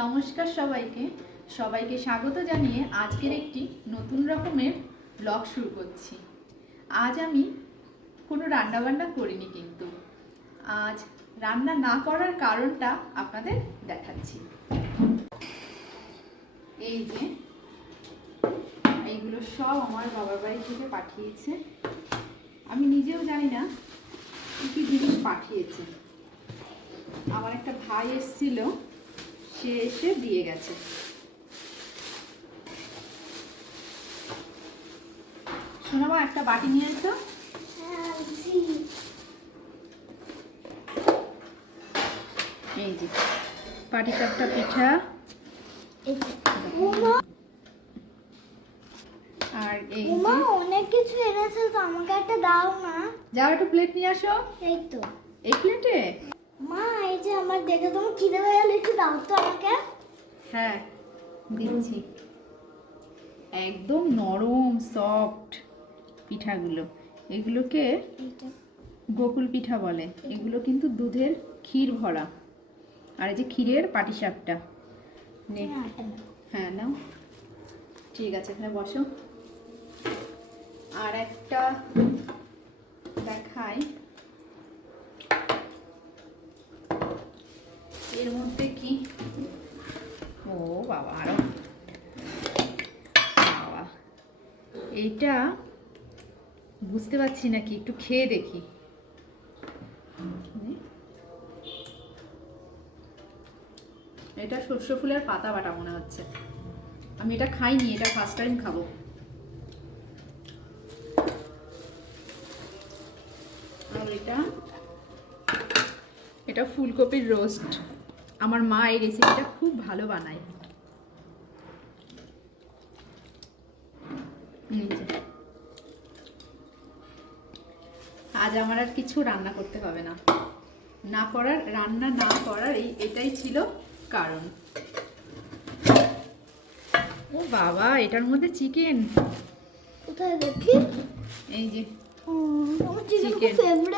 নমস্কার সবাইকে। সবাইকে স্বাগত জানিয়ে আজকের একটি নতুন রকমের ব্লগ শুরু করছি। আজ আমি কোনো রান্নাবান্না করিনি কিন্তু। আজ রান্না না করার কারণটা আপনাদের দেখাচ্ছি। এই যে, এইগুলো সব আমার বাবার বাড়ি থেকে পাঠিয়েছে। আমি নিজেও জানি না কী কী জিনিস পাঠিয়েছে। আমার একটা ভাই এসেছিল। সে এসে দিয়ে গেছে। শোনাবা একটা বাটি নিয়ে এসো। এই যে পাটি চাপটা পিঠা। আর এই যে অনেক কিছু এনেছে তো আমাকে একটা দাও না। যাও একটু প্লেট নিয়ে আসো। এই তো। এই প্লেটে মা এই যে আমার দেখে তোমার খিদে হয়ে গেলে একটু দাও তো আমাকে। হ্যাঁ দিচ্ছি। একদম নরম সফট পিঠাগুলো। এগুলোকে গোকুল পিঠা বলে। এগুলো কিন্তু দুধের ক্ষীর ভরা। আর এই যে ক্ষীরের পাটিসাপটা। নে। না, হ্যাঁ নাও। ঠিক আছে এখানে বসো। আর একটা দেখাই। ও বাবা আরও। বাবা। এইটা বুঝতে পারছি না কি একটু খেয়ে দেখি। এটা শস্য ফুলের পাতা বাটা মনে হচ্ছে। আমি এটা খাইনি এটা ফার্স্ট টাইম খাব। আর এটা? এটা ফুলকপির রোস্ট আমার মা এই রেসিপিটা খুব ভালো বানায়। এই আজ আমার আর কিছু রান্না করতে হবে না। না করার রান্না না করার এই এটাই ছিল কারণ। ও বাবা এটার মধ্যে চিকেন কোথায় দেখি? এই যে। চিকেন.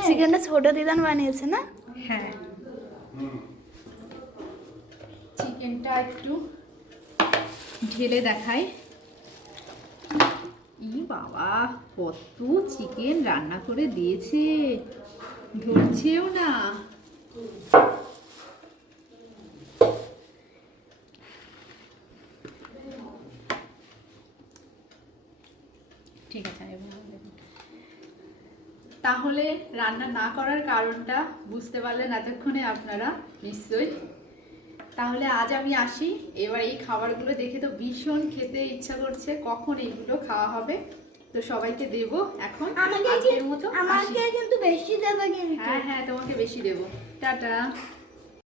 চিকেনটা ছোট দিদান বানিয়েছে না? হ্যাঁ। চিকেনটা একটু ঢেলে দেখাই। ই বাবা, কত চিকেন রান্না করে দিয়েছে। ধরছেও না। ঠিক আছে। তাহলে রান্না না করার কারণটা বুঝতে পারলেন এতক্ষণে আপনারা, নিশ্চয়ই। তাহলে আজ আমি আসি। এবার এই খাবারগুলো দেখে তো ভীষণ খেতে ইচ্ছা করছে। কখন এইগুলো খাওয়া হবে? তো সবাইকে দেব এখন। আমাকে মতো আমাকে কিন্তু বেশি দেবে কিন্তু। হ্যাঁ হ্যাঁ তোমাকে বেশি দেবো। টাটা।